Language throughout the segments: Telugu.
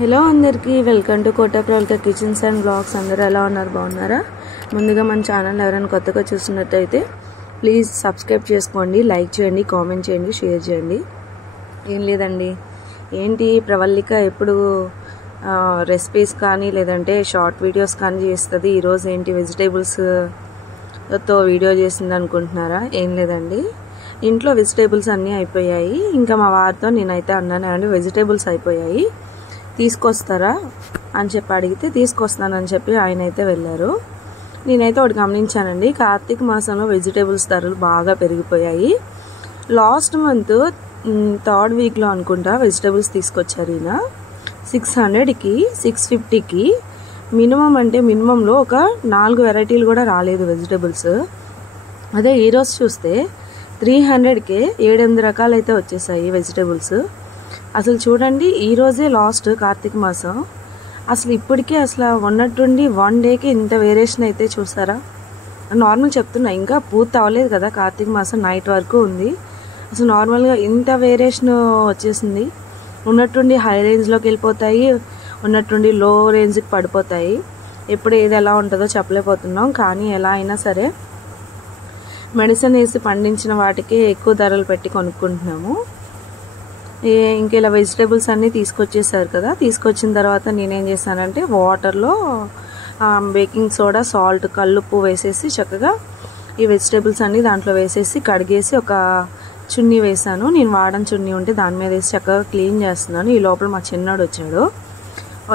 హలో అందరికీ welcome to Kota Pravalika kitchens and blogs. అందరూ ఎలా ఉన్నారు, బాగున్నారా? ముందుగా మన ఛానల్ ఎవరైనా కొత్తగా చూస్తున్నట్టయితే ప్లీజ్ సబ్స్క్రైబ్ చేసుకోండి, లైక్ చేయండి, కామెంట్ చేయండి, షేర్ చేయండి. ఏం లేదండి, ఏంటి ప్రవళిక ఎప్పుడు రెసిపీస్ కానీ లేదంటే షార్ట్ వీడియోస్ కానీ చేస్తుంది, ఈరోజు ఏంటి వెజిటేబుల్స్తో వీడియో చేసింది అనుకుంటున్నారా? ఏం లేదండి, ఇంట్లో వెజిటేబుల్స్ అన్నీ అయిపోయాయి. ఇంకా మా వారితో నేనైతే అన్నాను అండి, వెజిటేబుల్స్ అయిపోయాయి తీసుకొస్తారా అని చెప్పి అడిగితే తీసుకొస్తానని చెప్పి ఆయన అయితే వెళ్ళారు. నేనైతే ఒకటి గమనించానండి, కార్తీక మాసంలో వెజిటేబుల్స్ ధరలు బాగా పెరిగిపోయాయి. లాస్ట్ మంత్ 3rd వీక్లో అనుకుంటా వెజిటేబుల్స్ తీసుకొచ్చారు ఈయన. 600కి 650కి మినిమం, అంటే మినిమంలో ఒక 4 వెరైటీలు కూడా రాలేదు వెజిటేబుల్స్. అదే ఈరోజు చూస్తే 300కే 7-8 రకాలు అయితే వచ్చేసాయి వెజిటేబుల్స్. అసలు చూడండి, ఈరోజే లాస్ట్ కార్తీక మాసం, అసలు ఇప్పటికే అసలు ఉన్నట్టుండి 1 డేకి ఇంత వేరియేషన్ అయితే చూసారా? నార్మల్ చెప్తున్నా, ఇంకా పూర్తి అవ్వలేదు కదా కార్తీక మాసం, నైట్ వరకు ఉంది. అసలు నార్మల్గా ఇంత వేరియేషన్ వచ్చేసింది. ఉన్నట్టుండి హై రేంజ్లోకి వెళ్ళిపోతాయి, ఉన్నట్టుండి లో రేంజ్కి పడిపోతాయి. ఎప్పుడు ఏది ఎలా ఉంటుందో చెప్పలేకపోతున్నాం. కానీ ఎలా అయినా సరే మెడిసిన్ వేసి పండించిన వాటికి ఎక్కువ ధరలు పెట్టి కొనుక్కుంటున్నాము. ఇంక ఇలా వెజిటేబుల్స్ అన్నీ తీసుకొచ్చేసారు కదా. తీసుకొచ్చిన తర్వాత నేనేం చేశానంటే వాటర్లో బేకింగ్ సోడా, సాల్ట్, కల్లుప్పు వేసేసి చక్కగా ఈ వెజిటేబుల్స్ అన్నీ దాంట్లో వేసేసి కడిగేసి ఒక చున్నీ వేసాను. నేను వాడని చున్నీ ఉంటే దాని మీద వేసి చక్కగా క్లీన్ చేస్తున్నాను. ఈ లోపల మా చిన్నోడు వచ్చాడు,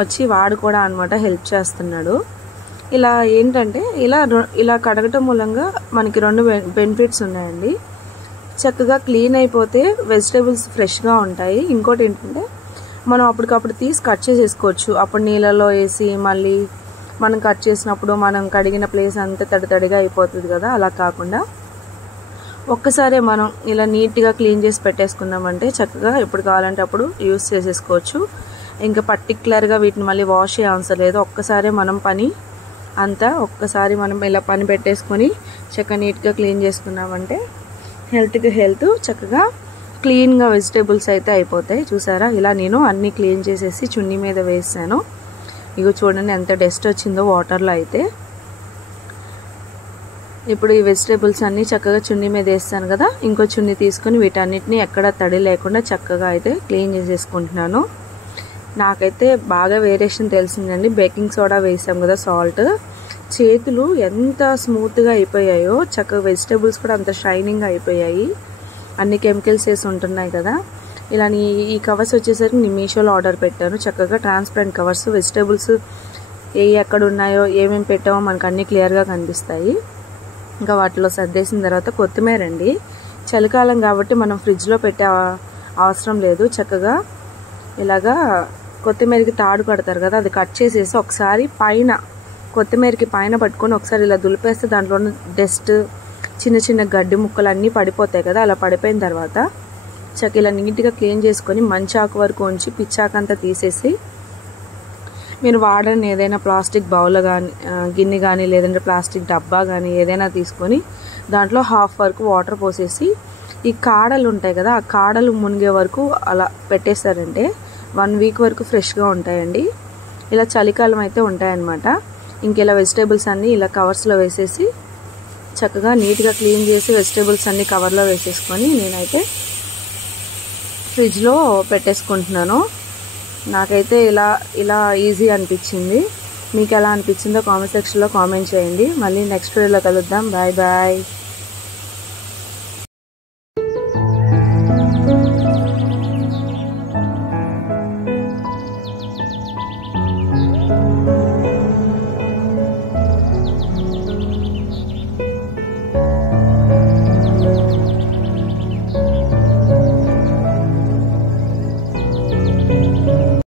వచ్చి వాడు కూడా అనమాట హెల్ప్ చేస్తున్నాడు. ఇలా ఏంటంటే ఇలా కడగటం మూలంగా మనకి 2 బెనిఫిట్స్ ఉన్నాయండి. చక్కగా క్లీన్ అయిపోతే వెజిటేబుల్స్ ఫ్రెష్గా ఉంటాయి. ఇంకోటి ఏంటంటే మనం అప్పటికప్పుడు తీసి కట్ చేసేసుకోవచ్చు. అప్పుడు నీళ్ళలో వేసి మళ్ళీ మనం కట్ చేసినప్పుడు మనం కడిగిన ప్లేస్ అంతా తడిగా అయిపోతుంది కదా. అలా కాకుండా ఒక్కసారి మనం ఇలా నీట్గా క్లీన్ చేసి పెట్టేసుకున్నామంటే చక్కగా ఎప్పుడు కావాలంటే అప్పుడు యూస్ చేసేసుకోవచ్చు. ఇంకా పర్టికులర్గా వీటిని మళ్ళీ వాష్ చేయ అవసరం లేదు. ఒక్కసారి మనం ఒక్కసారి మనం ఇలా పని పెట్టేసుకొని చక్కగా నీట్గా క్లీన్ చేసుకున్నామంటే హెల్త్కి హెల్త్, చక్కగా క్లీన్గా వెజిటేబుల్స్ అయితే అయిపోతాయి. చూసారా, ఇలా నేను అన్నీ క్లీన్ చేసేసి చున్నీ మీద వేసాను. ఇగో చూడండి ఎంత డస్ట్ వచ్చిందో వాటర్లో అయితే. ఇప్పుడు ఈ వెజిటేబుల్స్ అన్నీ చక్కగా చున్నీ మీద వేస్తాను కదా, ఇంకో చున్నీ తీసుకొని వీటన్నిటిని ఎక్కడ తడి లేకుండా చక్కగా అయితే క్లీన్ చేసేసుకుంటున్నాను. నాకైతే బాగా వేరియేషన్ తెలిసిందండి. బేకింగ్ సోడా వేసాం కదా, సాల్ట్, చేతులు ఎంత స్మూత్గా అయిపోయాయో, చక్కగా వెజిటేబుల్స్ కూడా అంత షైనింగ్గా అయిపోయాయి. అన్ని కెమికల్స్ వేసి ఉంటున్నాయి కదా. ఇలా ఈ కవర్స్ వచ్చేసరికి నేను మీషోలో ఆర్డర్ పెట్టాను. చక్కగా ట్రాన్స్పరెంట్ కవర్స్, వెజిటేబుల్స్ ఎక్కడ ఉన్నాయో ఏమేమి పెట్టామో మనకు అన్నీ క్లియర్గా కనిపిస్తాయి. ఇంకా వాటిలో సర్దేసిన తర్వాత కొత్తిమీర అండి, చలికాలం కాబట్టి మనం ఫ్రిడ్జ్లో పెట్టే అవసరం లేదు. చక్కగా ఇలాగా కొత్తిమీరకి తాడు కడతారు కదా, అది కట్ చేసేసి ఒకసారి కొత్తిమీరకి పైన పట్టుకొని ఒకసారి ఇలా దులిపేస్తే దాంట్లో ఉన్న డస్ట్, చిన్న చిన్న గడ్డి ముక్కలు అన్నీ పడిపోతాయి కదా. అలా పడిపోయిన తర్వాత చక్కగా ఇలా నీట్గా క్లీన్ చేసుకొని మంచి ఆకు వరకు ఉంచి పిచ్చాకంతా తీసేసి మీరు వాడని ఏదైనా ప్లాస్టిక్ బౌల్ కానీ, గిన్నె కానీ, లేదంటే ప్లాస్టిక్ డబ్బా కానీ ఏదైనా తీసుకొని దాంట్లో హాఫ్ వరకు వాటర్ పోసేసి ఈ కాడలు ఉంటాయి కదా, ఆ కాడలు మునిగే వరకు అలా పెట్టేశారంటే 1 వీక్ వరకు ఫ్రెష్గా ఉంటాయండి. ఇలా చలికాలం అయితే ఉంటాయన్నమాట. ఇంకెలా వెజిటేబుల్స్ అన్నీ ఇలా కవర్స్లో వేసేసి చక్కగా నీట్గా క్లీన్ చేసి వెజిటేబుల్స్ అన్నీ కవర్లో వేసేసుకొని నేనైతే ఫ్రిడ్జ్లో పెట్టేసుకుంటున్నాను. నాకైతే ఇలా ఈజీ అనిపించింది. మీకు ఎలా అనిపించిందో కామెంట్ సెక్షన్లో కామెంట్ చేయండి. మళ్ళీ నెక్స్ట్ వీడియోలో కలుద్దాం. Bye bye.